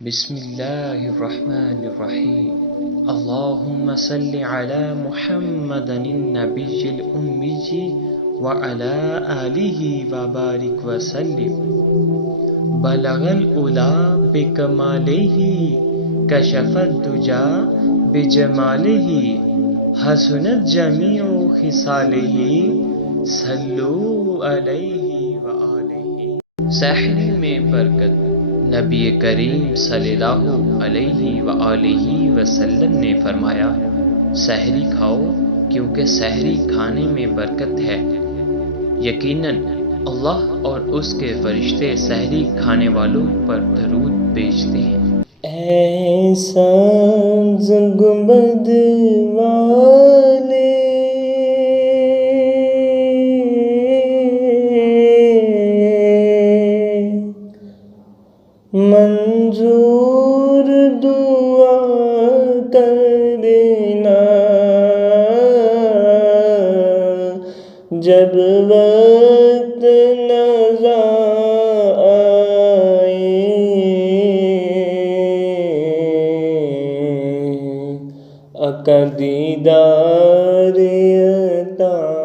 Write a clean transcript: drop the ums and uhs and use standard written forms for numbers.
بسم اللہ الرحمن الرحیم اللہم صل علی محمد النبی الأمی وعلی آلہ وبارک وسلم بلغ العلا بکمالہ کشف الدجا بجمالہ حسنت جمیع خصالہ صلو علیہ وآلہ۔ سحری میں برکت۔ نبی کریم صلی اللہ علیہ وآلہ وسلم نے فرمایا، سحری کھاؤ کیونکہ سحری کھانے میں برکت ہے۔ یقیناً اللہ اور اس کے فرشتے سحری کھانے والوں پر درود بھیجتے ہیں۔ ایسا گنبد والے منظور دعا کرنا، جب وقت نظر آئے آقا دیدار عطا